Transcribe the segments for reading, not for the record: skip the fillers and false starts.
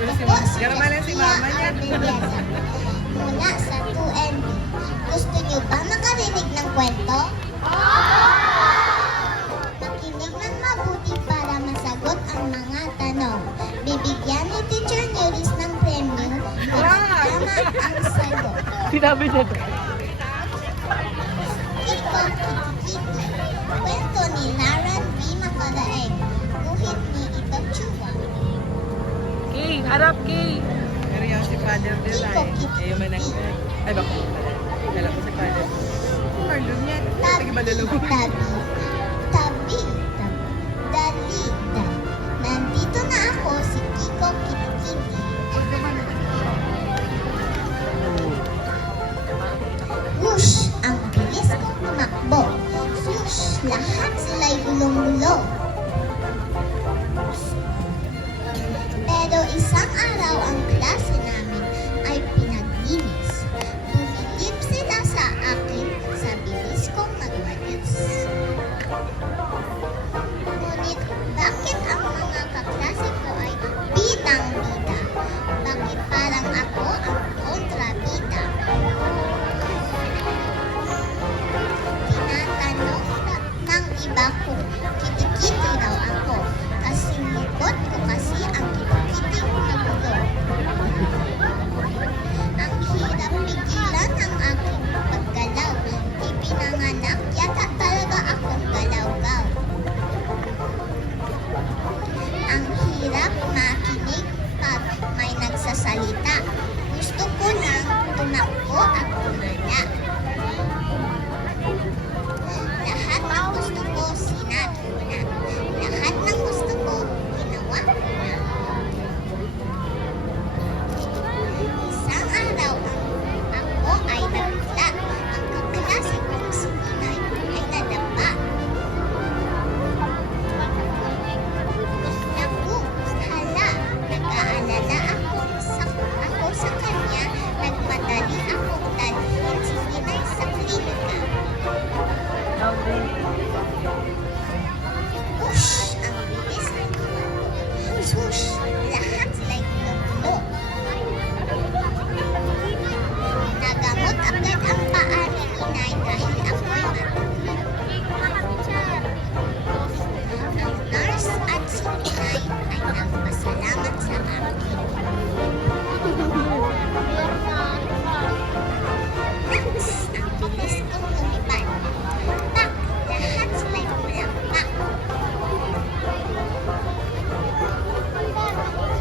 Ako po si Sofia Arbellaza mula sa 2NB. Gusto niyo ba makarinig ng kwento? Makinig ng mabuti para masagot ang mga tanong. Bibigyan ni Teacher Neris ng premyo kapag tama ang sagot. Sinabi niya to. Kiko Kikikiki. Kwento ni Laran B. Macalaeg. Guhit ni Ito Chua. Kay, harap Kay. Pero yung si Father Del ay, yung managdag. Ay, bako mo pala. Alam ko si Father. Si Marlon yan. Sige ba dalawang? Tabi. Tabi. Dali. Nandito na ako si Kiko Kikikiki. Whoosh! Ang bilis kong tumakbo. Swoosh! Lahat sila'y gulong-gulo. Pero isang araw ang klase namin ay pinaglinis. Bumilip sila sa akin sa bilis kong magwalis. Ngunit bakit ang mga kaklase ko ay bidang-bida? Bakit parang ako ang kontrabida? Tinatanong ng iba kung kitikiti daw ako. Kasing likod ko kasi ang kitikiting nagulo. Ang hirap pigilan ang aking paggalaw. Ipinanganak yata talaga akong galaw-gaw. Ang hirap makinig pag may nagsasalita. Gusto ko lang tumakbo at tumala. Lahat ng gusto ko, sinabi ko na. Lahat ng gusto ko, ginawa ko na. Isang araw, ako ay nagla. Ang kaklase kong si Ninay ay nadapa. Naku, hala, nag-aalala ako sa kanya. Nagmadali akong dalhin si Ninay sa klinika. Whoosh! Ang bilis ay tumakbo. Swoosh! Lahat sila'y gulo-gulo. Nagamot agad ang paa ni Inay dahil ako'y matulog. Ang nurse at si Inay ay nagpasalamat sa akin. Naks! Ang bilis kong lumipad. Tak! Lahat sila'y pumalakpak.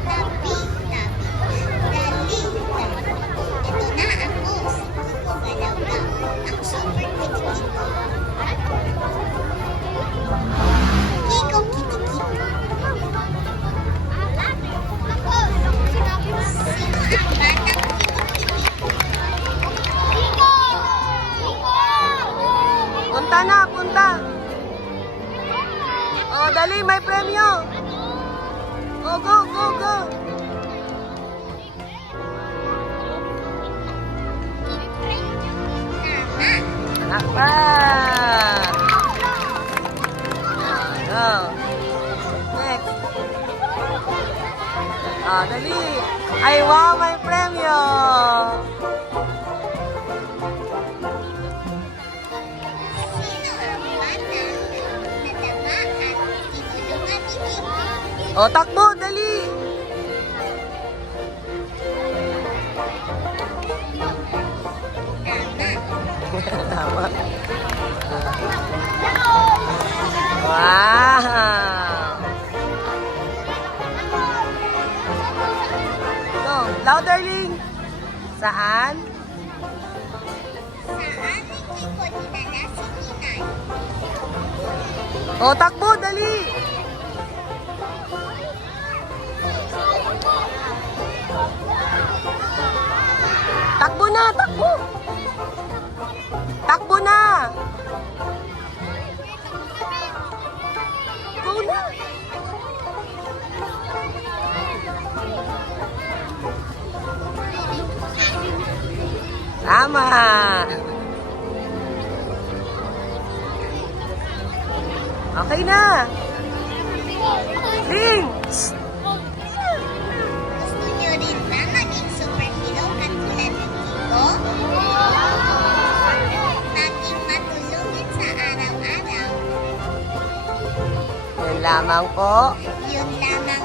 Tabi. Dali. Ito na ako, si Kiko Galaw-gaw, ang super kitikito. Kiko Kikikiki. Sino ang batang Kikikiki? Kiko! Punta na, punta. Oh, dali, may premyo. Oh, go, go, go. Tama. Nakpa. Go. Next. Ah, dali. Ay, wow, may premyo. Sino ang batang nadama at tinulungan ni Kiko? Oh, takbo, dali. Tama. Tama. Wow. Go, louderling. Saan? Saan ni Kiko dinala si Ninay? Oh, takbo, dali. Takbo na, takbo. Takbo na. Go na. Tama. Okay na. Ling. Gusto lamang po. Yun lamang